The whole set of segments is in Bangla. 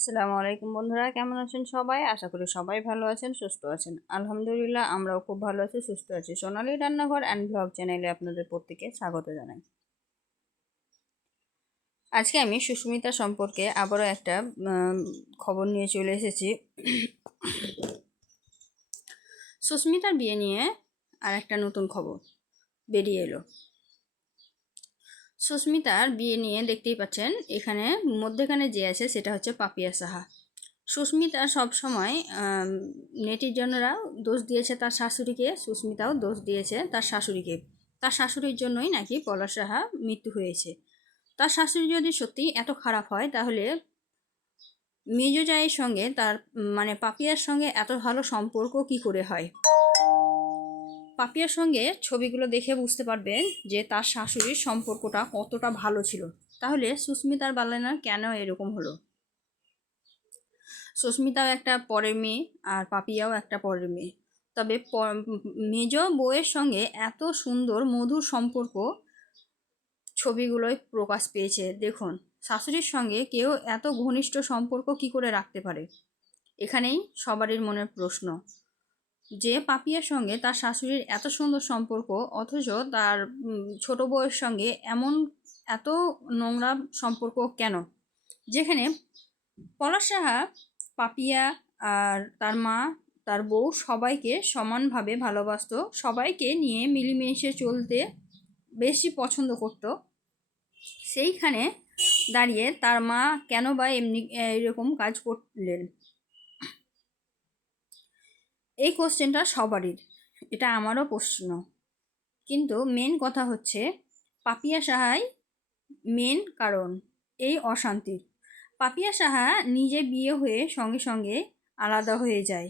আসসালামু আলাইকুম বন্ধুরা, কেমন আছেন সবাই? আশা করি সবাই ভালো আছেন, সুস্থ আছেন। আলহামদুলিল্লাহ, আমরাও খুব ভালো আছি, সুস্থ আছি। সোনালী রান্নাঘর অ্যান্ড ব্লগ চ্যানেলে আপনাদের প্রত্যেকে স্বাগত জানাই। আজকে আমি সুস্মিতা সম্পর্কে আবারও একটা খবর নিয়ে চলে এসেছি। সুস্মিতার বিয়ে নিয়ে আর একটা নতুন খবর বেরিয়ে এলো। সুস্মিতার বিয়ে নিয়ে দেখতেই পাচ্ছেন, এখানে মধ্যেখানে যে আছে সেটা হচ্ছে পাপিয়া সাহা। সুস্মিতা সবসময় নেটিজনরা দোষ দিয়েছে তার শাশুড়িকে, সুস্মিতাও দোষ দিয়েছে তার শাশুড়িকে। তার শাশুড়ির জন্যই নাকি পলাশ সাহা মৃত্যু হয়েছে। তার শাশুড়ি যদি সত্যি এত খারাপ হয়, তাহলে মেজ জায়ের সঙ্গে তার মানে পাপিয়ার সঙ্গে এত ভালো সম্পর্ক কি করে হয়? পাপিয়ার সঙ্গে ছবিগুলো দেখে বুঝতে পারবেন যে তার শাশুড়ির সম্পর্কটা কতটা ভালো ছিল। তাহলে সুস্মিতার বালানার কেন এরকম হলো? সুস্মিতাও একটা পরের মেয়ে আর পাপিয়াও একটা পরের মেয়ে, তবে মেজ বউয়ের সঙ্গে এত সুন্দর মধুর সম্পর্ক ছবিগুলোয় প্রকাশ পেয়েছে। দেখুন, শাশুড়ির সঙ্গে কেউ এত ঘনিষ্ঠ সম্পর্ক কি করে রাখতে পারে? এখানেই সবারই মনের প্রশ্ন যে পাপিয়ার সঙ্গে তার শাশুড়ির এত সুন্দর সম্পর্ক, অথচ তার ছোট বউয়ের সঙ্গে এমন এত নোংরা সম্পর্ক কেন? যেখানে পলাশ সাহা পাপিয়া আর তার মা, তার বউ সবাইকে সমানভাবে ভালোবাসতো, সবাইকে নিয়ে মিলেমিশে চলতে বেশি পছন্দ করত, সেইখানে দাঁড়িয়ে তার মা কেন বা এরকম কাজ করলেন? এই কোশ্চেনটা সবারই, এটা আমারও প্রশ্ন। কিন্তু মেন কথা হচ্ছে পাপিয়া সাহাই মেন কারণ এই অশান্তির। পাপিয়া সাহা নিজে বিয়ে হয়ে সঙ্গে সঙ্গে আলাদা হয়ে যায়,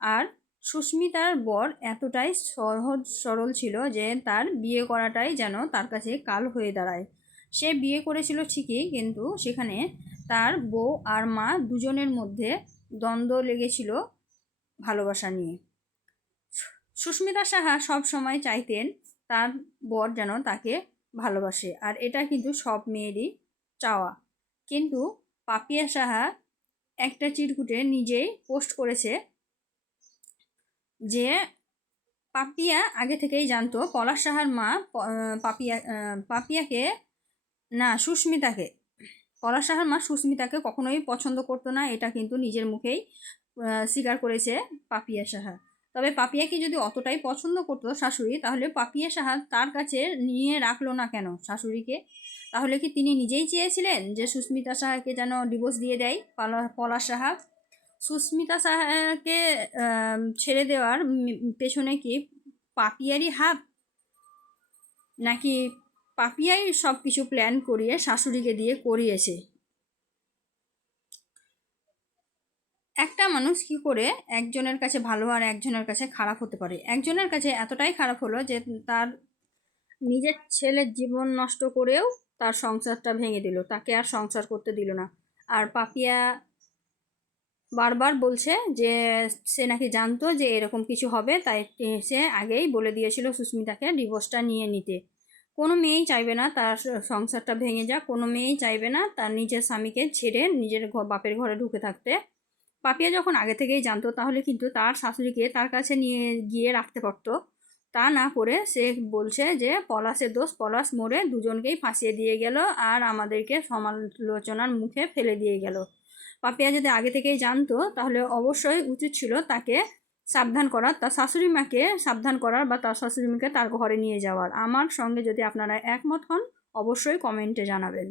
আর সুস্মিতার বর এতটাই সহজ সরল ছিল যে তার বিয়ে করাটাই যেন তার কাছে কাল হয়ে দাঁড়ায়। সে বিয়ে করেছিল ঠিকই, কিন্তু সেখানে তার বউ আর মা দুজনের মধ্যে দ্বন্দ্ব লেগেছিল ভালোবাসা নিয়ে। সুস্মিতা সাহা সব সময় চাইতেন তার বর যেন তাকে ভালোবাসে, আর এটা কিন্তু সব মেয়েরই চাওয়া। কিন্তু পাপিয়া সাহা একটা চিরকুটে নিজেই পোস্ট করেছে যে পাপিয়া আগে থেকেই জানতো পলাশ সাহার মা পাপিয়াকে না, সুস্মিতাকে, পলাশ সাহার মা সুস্মিতাকে কখনোই পছন্দ করতো না। এটা কিন্তু নিজের মুখেই স্বীকার করেছে পাপিয়া সাহা। তবে পাপিয়াকে যদি অতটাই পছন্দ করতো শাশুড়ি, তাহলে পাপিয়া সাহা তার কাছে নিয়ে রাখলো না কেন শাশুড়িকে? তাহলে কি তিনি নিজেই চেয়েছিলেন যে সুস্মিতা সাহাকে যেন ডিভোর্স দিয়ে দেয় পলাশ সাহা? সুস্মিতা সাহাকে ছেড়ে দেওয়ার পেছনে কি পাপিয়ারই হাত, নাকি পাপিয়াই সব কিছু প্ল্যান করিয়ে শাশুড়িকে দিয়ে করিয়েছে? একটা মানুষ কি করে একজনের কাছে ভালো আর একজনের কাছে খারাপ হতে পারে? একজনের কাছে এতটাই খারাপ হলো যে তার নিজের ছেলের জীবন নষ্ট করেও তার সংসারটা ভেঙে দিল, তাকে আর সংসার করতে দিল না। আর পাপিয়া বারবার বলছে যে সে নাকি জানতো যে এরকম কিছু হবে, তাই সে আগেই বলে দিয়েছিল সুস্মিতাকে ডিভোর্সটা নিয়ে নিতে। কোনো মেয়েই চাইবে না তার সংসারটা ভেঙে যাক, কোনো মেয়েই চাইবে না তার নিজের স্বামীকে ছেড়ে নিজের বাপের ঘরে ঢুকে থাকতে। পাপিয়া যখন আগে থেকেই জানতো, তাহলে কিন্তু তার শাশুড়িকে তার কাছে নিয়ে গিয়ে রাখতে পারতো। তা না করে সে বলছে যে পলাশের দোষ, পলাশ মরে দুজনকেই ফাঁসিয়ে দিয়ে গেল আর আমাদেরকে সমালোচনার মুখে ফেলে দিয়ে গেল। পাপিয়া যদি আগে থেকেই জানতো, তাহলে অবশ্যই উচিত ছিল তাকে সাবধান করার, তার শাশুড়ি মাকে সাবধান করার, বা তার শাশুড়ি মাকে তার ঘরে নিয়ে যাওয়ার। আমার সঙ্গে যদি আপনারা একমত হন, অবশ্যই কমেন্টে জানাবেন।